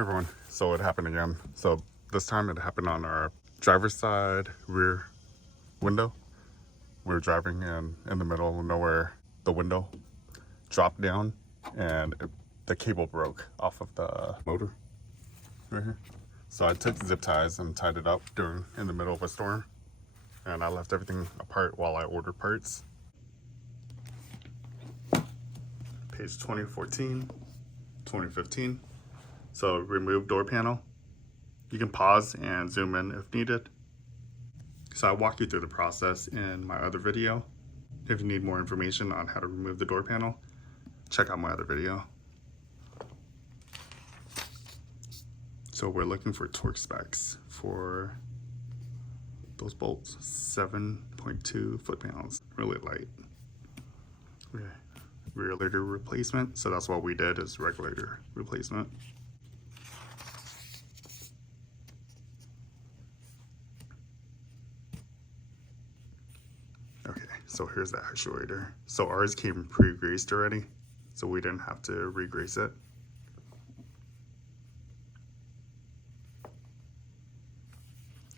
everyone, so it happened again. So this time it happened on our driver's side rear window. We were driving and in the middle of nowhere, the window dropped down and the cable broke off of the motor right here. So I took zip ties and tied it up in the middle of a storm, and I left everything apart while I ordered parts. Page 2014, 2015. So remove door panel. You can pause and zoom in if needed. So I walked you through the process in my other video. If you need more information on how to remove the door panel, check out my other video. So we're looking for torque specs for those bolts, 7.2 foot-pounds, really light. Okay. Regulator replacement, so that's what we did, is regulator replacement. Okay, so here's the actuator. So ours came pre-greased already, so we didn't have to re-grease it.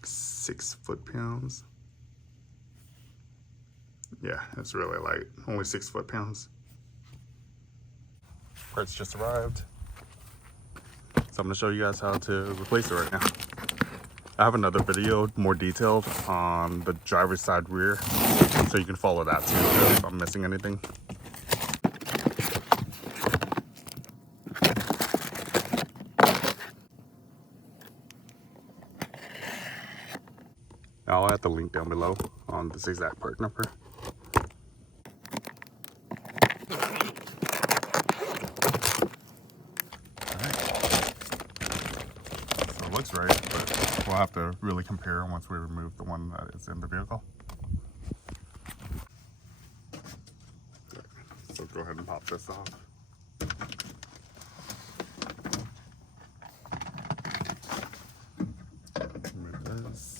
Six foot-pounds. Yeah, it's really light, only 6 foot-pounds. Parts just arrived. So I'm gonna show you guys how to replace it right now. I have another video more detailed on the driver's side rear, so you can follow that too if I'm missing anything. I'll add the link down below on this exact part number. Looks right, but we'll have to really compare once we remove the one that is in the vehicle. So go ahead and pop this off. Remove this.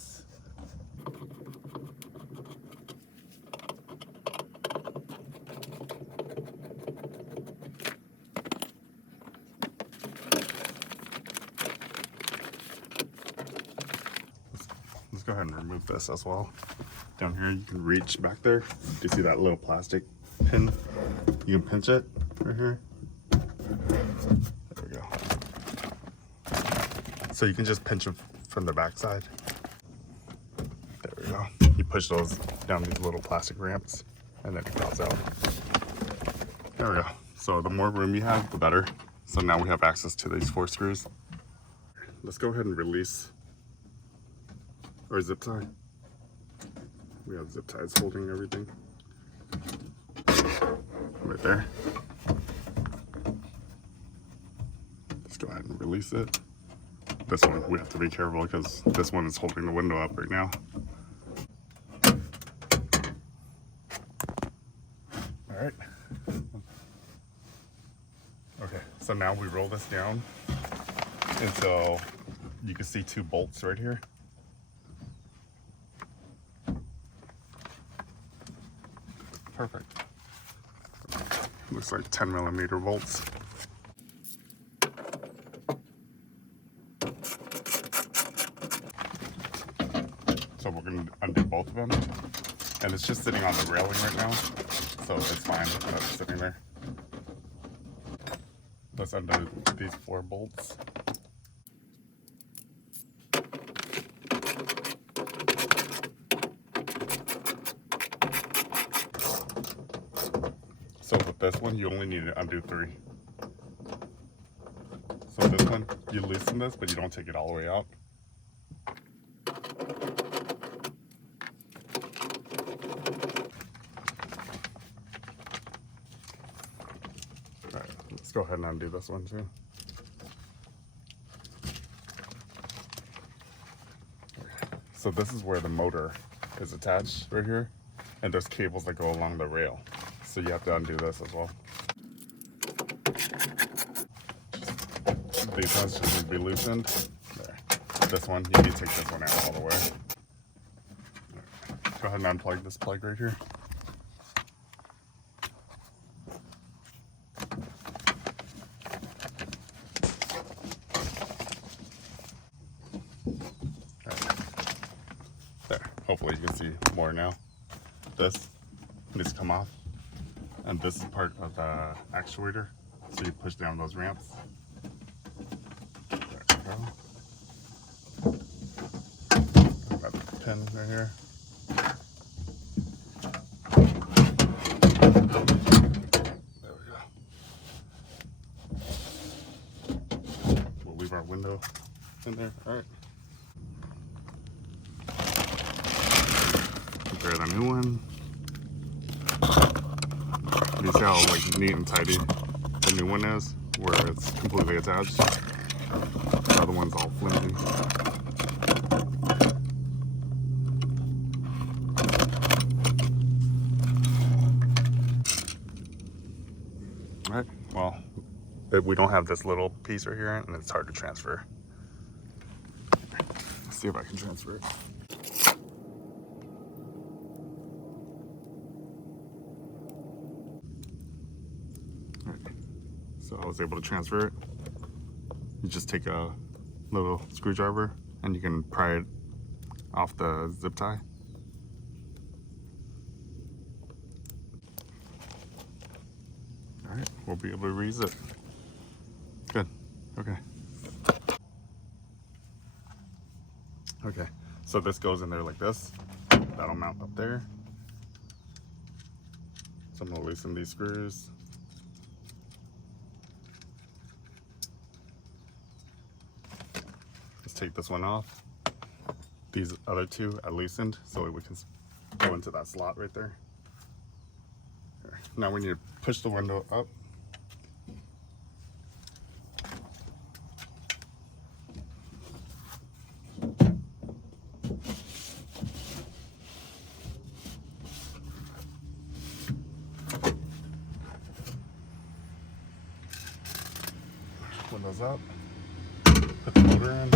Let's go ahead and remove this as well. Down here, you can reach back there. You see that little plastic pin? You can pinch it right here. There we go. So you can just pinch it from the back side. There we go. You push those down these little plastic ramps, and then it drops out. There we go. So the more room you have, the better. So now we have access to these 4 screws. Let's go ahead and release our zip tie. We have zip ties holding everything right there. Let's go ahead and release it. This one, we have to be careful because this one is holding the window up right now. All right. Okay, so now we roll this down until you can see 2 bolts right here. Perfect. Looks like 10mm bolts. So we're going to undo both of them. And it's just sitting on the railing right now, so it's fine that it's sitting there. Let's undo these 4 bolts. So with this one, you only need to undo 3. So this one, you loosen this, but you don't take it all the way out. All right, let's go ahead and undo this one too. Okay. So this is where the motor is attached right here, and there's cables that go along the rail. So you have to undo this as well. These ones just need to be loosened. There. This one, you need to take this one out all the way. Go ahead and unplug this plug right here. hopefully you can see more now. This needs to come off. And this is part of the actuator. So you push down those ramps. There we go. Got the pin right here. There we go. We'll leave our window in there. All right. Compare the new one. You see how like neat and tidy the new one is, where it's completely attached. The other one's all flimsy. All right. Well, we don't have this little piece right here, and it's hard to transfer. Let's see if I can transfer it. So I was able to transfer it. You just take a little screwdriver and you can pry it off the zip tie. All right, we'll be able to reuse it. Good, okay. Okay, so this goes in there like this. That'll mount up there. So I'm gonna loosen these screws. Take this one off. These other two I loosened so we can go into that slot right there. Now we need to push the window up. Windows up. Put the motor in.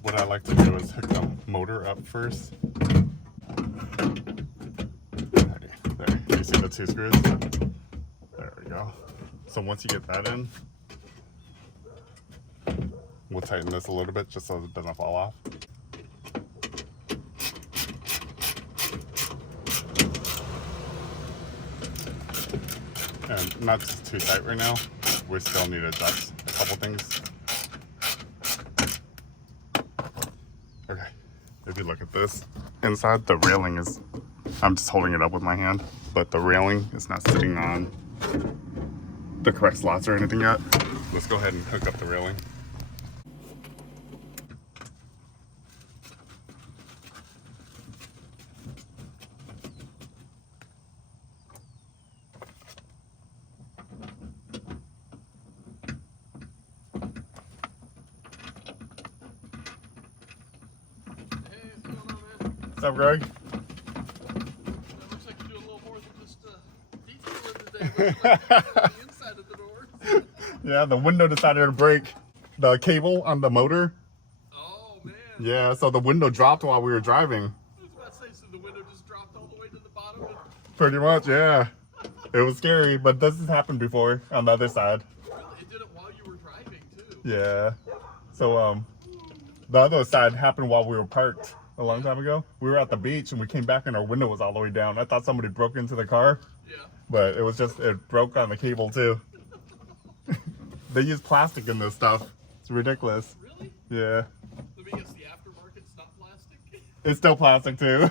What I like to do is hook the motor up first. There, you see the two screws? There we go. So once you get that in, we'll tighten this a little bit just so it doesn't fall off. And not just too tight right now. We still need to adjust a couple things. Okay, if you look at this, inside the railing is, I'm just holding it up with my hand, but the railing is not sitting on the correct slots or anything yet. Let's go ahead and hook up the railing. What's up, Greg? It looks like you do a little more than just detailing today. Like the inside of the doors. Yeah, the window decided to break the cable on the motor. Oh, man. Yeah, so the window dropped while we were driving. I was about to say, so the window just dropped all the way to the bottom? Pretty much, yeah. It was scary, but this has happened before on the other side. Really? It did it while you were driving, too? Yeah. So, the other side happened while we were parked a long time ago. We were at the beach and we came back and our window was all the way down. I thought somebody broke into the car. Yeah. But it was just, it broke on the cable too. They use plastic in this stuff. It's ridiculous. Really? Yeah. Let me guess, the aftermarket's not plastic? It's still plastic too.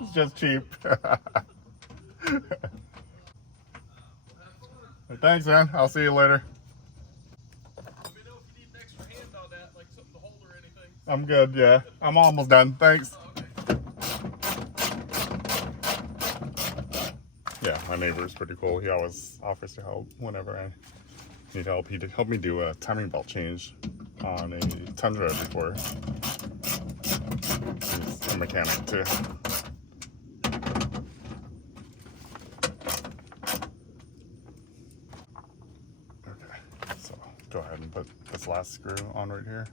It's just cheap. Thanks, man. I'll see you later. Let me know if you need an extra hand on that, like something to hold or anything. I'm good, yeah. I'm almost done. Thanks. Oh, okay. Yeah, my neighbor's pretty cool. He always offers to help whenever I need help. He helped me do a timing belt change on a Tundra before. He's a mechanic too. Okay, so go ahead and put this last screw on right here.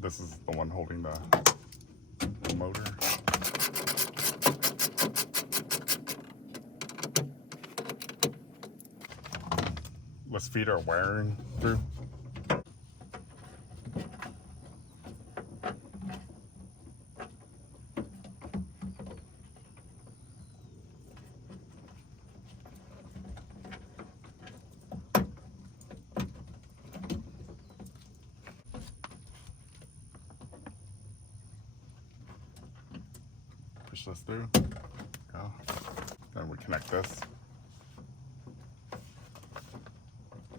This is the one holding the motor. let's feed our wiring through. Push this through. Go. Then we connect this.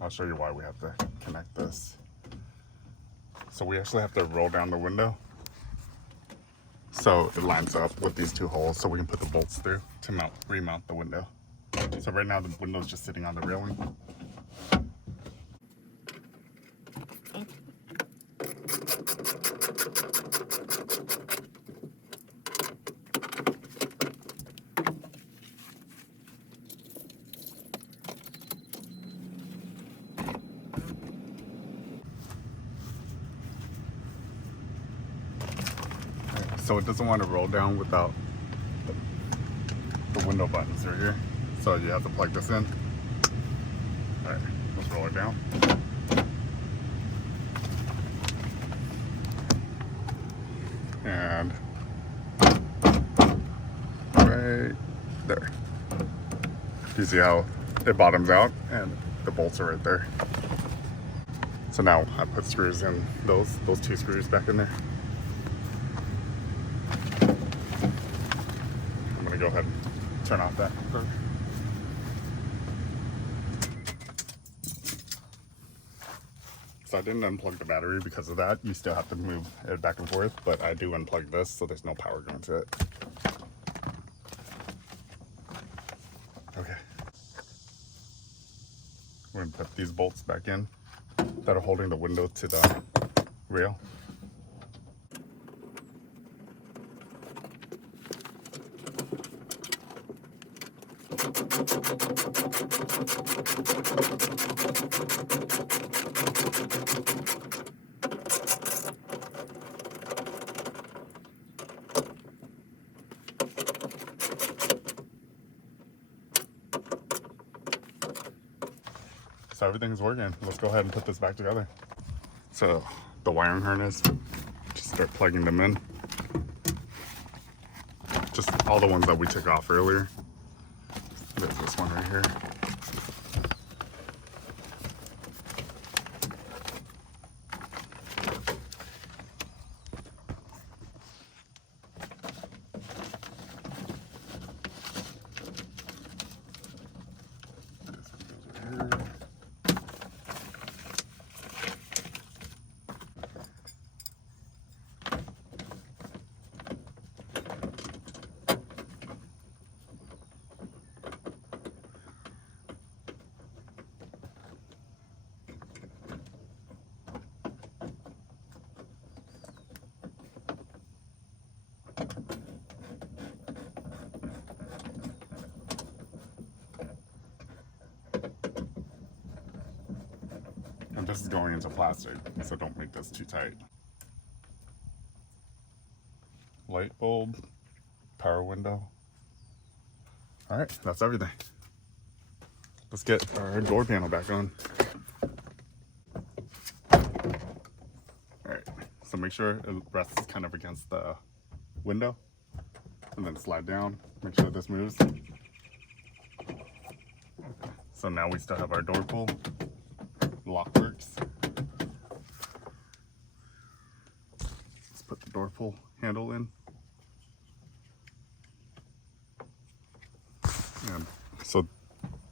I'll show you why we have to connect this. So we actually have to roll down the window so it lines up with these two holes so we can put the bolts through to remount the window. So right now the window's just sitting on the railing. So it doesn't want to roll down without the window buttons right here. So you have to plug this in. All right, let's roll it down. And right there. You see how it bottoms out and the bolts are right there. So now I put screws in those two screws back in there. I'm gonna go ahead and turn off that first. So I didn't unplug the battery because of that. You still have to move it back and forth, but I do unplug this so there's no power going to it. Okay. We're gonna put these bolts back in that are holding the window to the rail. So everything's working. Let's go ahead and put this back together. So the wiring harness, just start plugging them in. Just all the ones that we took off earlier. There's this one right here. And this is going into plastic, so don't make this too tight. Light bulb, power window. All right, that's everything. Let's get our door panel back on. All right, so make sure it rests kind of against the window and then slide down. Make sure this moves. So now we still have our door pull. Lock works. Let's put the door pull handle in. And so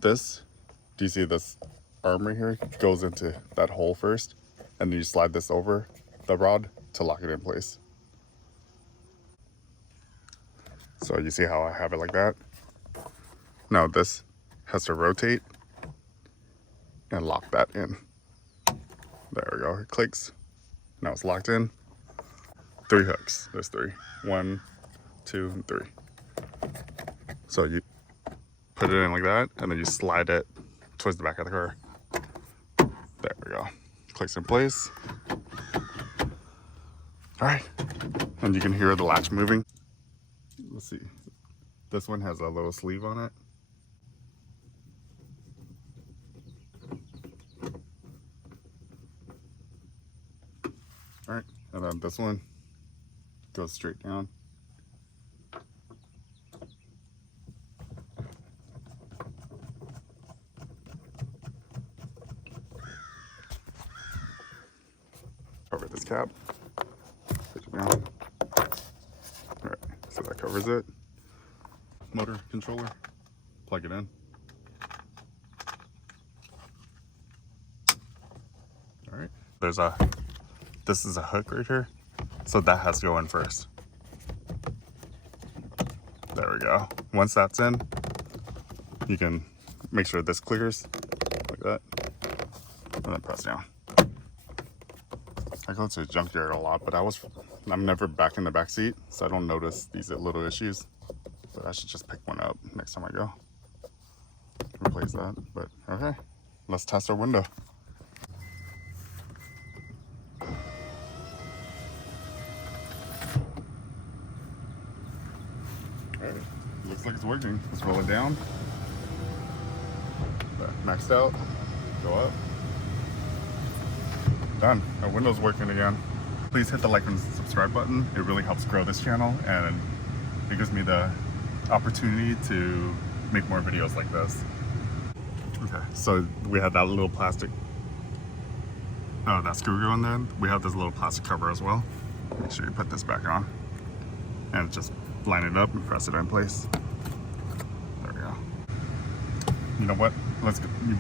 this, do you see this arm right here? It goes into that hole first, and then you slide this over the rod to lock it in place. So you see how I have it like that? Now this has to rotate and lock that in. There we go, it clicks. Now it's locked in. 3 hooks, there's 3. 1, 2, and 3. So you put it in like that, and then you slide it towards the back of the car. There we go, clicks in place. All right, and you can hear the latch moving. Let's see, this one has a little sleeve on it. All right, and then this one goes straight down. Cover this cap, push it down. All right, so that covers it. Motor controller, plug it in. All right, this is a hook right here, so that has to go in first. There we go. Once that's in, you can make sure this clears like that, and then press down. I go to a junkyard a lot, but I'm never back in the back seat, so I don't notice these little issues. But I should just pick one up next time I go. Replace that. But okay, let's test our window. Alright, looks like it's working. Let's roll it down. Maxed out. Go up. Done. Our window's working again. Please hit the like and subscribe button. It really helps grow this channel, and it gives me the opportunity to make more videos like this. Okay, so we had that little plastic, that screw going there. We have this little plastic cover as well. Make sure you put this back on and just line it up and press it in place. There we go. You know what?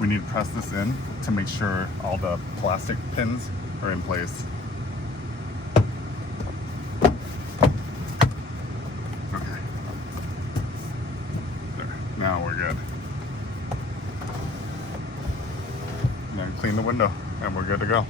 We need to press this in to make sure all the plastic pins are in place. Okay. There. Now we're good. And then clean the window and we're good to go.